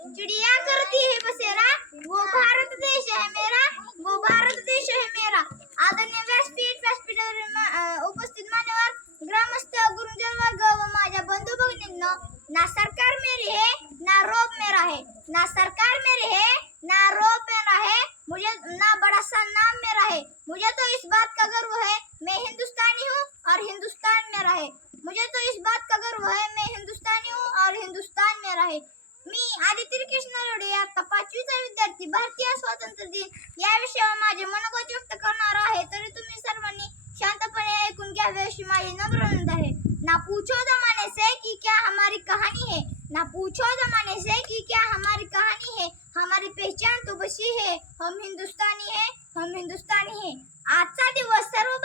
चिड़िया करती है बसेरा। वो भारत देश है मेरा। वो भारत देश है मेरा। आदरणीय व्यासपीठ, व्यासपीठावर उपस्थित मान्यवर, ग्रामस्थ गुरुजन वर्ग व माझ्या बंधू भगिनींनो, ना सरकार मेरी है, ना रोप मेरा है। ना सरकार मेरी है, ना रोप मेरा है। मुझे ना बड़ा सा नाम मेरा है। मुझे तो इस बात का गर्व है, मैं हिंदुस्तानी हूँ और हिंदुस्तान मेरा है। मुझे तो इस बात का गर्व है, मैं हिंदुस्तानी हूँ और हिंदुस्तान मेरा है। मी आदित्य कृष्ण रोडे आता पाचवीचा विद्यार्थी, भारतीय स्वातंत्र्य दिन. या विषयावर माझे मनोगत व्यक्त करणार आहे, तरी तुम्ही सर्वांनी शांतपणे ऐकून घ्यावे अशी माझी नम्र विनंती आहे. ना पूछो जमाने से कि क्या हमारी कहानी है. ना पूछो जमाने से कि क्या हमारी कहानी है. हमारी पहचान तो बशी है, हम हिंदुस्तानी है, हम हिंदुस्तानी है. आजचा दिवस सर्व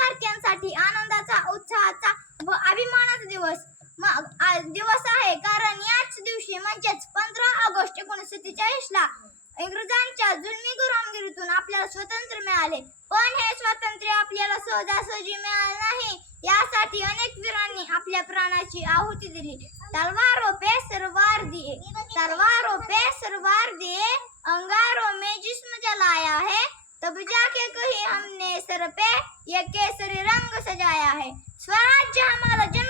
आपल्याला स्वातंत्र्य मिळाले. पण हे स्वातंत्र्य आपल्याला सहजासहजी मिळाले नाही. यासाठी अनेक वीरांनी आपल्या प्राणाची आहुती दिली. तलवारों पे सरवार दिए तलवारों पे सरवार दिए अंगारों में जिस्म जलाया है. तब जाके कही हमने सर पे ये केसरी रंग सजाया है. स्वराज्य हमारा जन्मसिद्ध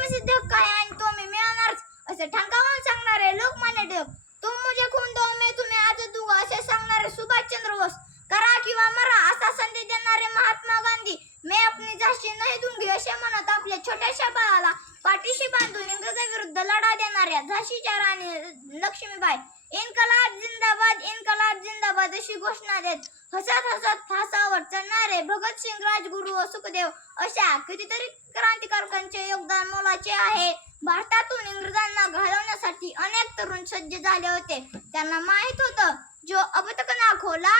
छोट्याशा बाळाला पाठीशी बांधून इंग्रजांविरुद्ध लढा देणाऱ्या झाशीच्या राणी लक्ष्मीबाई इन्कलाब जिंदाबाद इन्कलाब जिंदाबाद अशी घोषणा देत हसत हसत फासावर चढणारे भगतसिंग राजगुरू व सुखदेव अशा कितीतरी क्रांतिकारकांचे योगदान मोलाचे आहे. भारतातून इंग्रजांना घालवण्यासाठी अनेक तरुण सज्ज झाले होते. त्यांना माहीत होतं जो अब तक ना खोला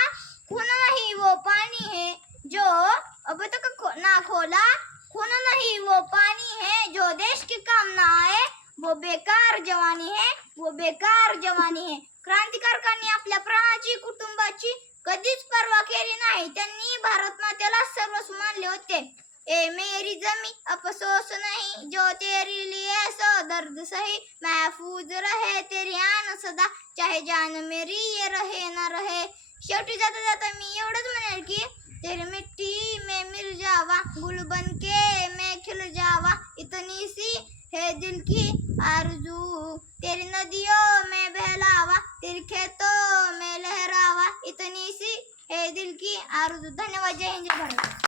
खून नाही वो पाणी हे जो अब तक ना खोला खून नाही बेकार जवानी है, वो बेकार जवानी है. क्रांतिकारकांनी आपल्या प्राणाची, कुटुंबाची कधीच पर्वा केली नाही. त्यांनी भारत मातेला सर्वस्व मानले होते. ए, मेरी जमी अफसोस नहीं. जो तेरे लिए सो दर्द सही. महफूज रहे, तेरी आन सदा. चाहे जान मेरी ये रहे, ना रहे. शेवटी जाता जाता मी एवढंच म्हणेल की, तेरी मिट्टी में मिल जावा. गुल बन के मैं खिल जावा. इतनी सी है दिल की आरज़ू। तेरी नदियों में बहलावा, तेरे खेतों में लहरावा। इतनी सी है दिल की आरज़ू। धन्यवाद, जय हिंद.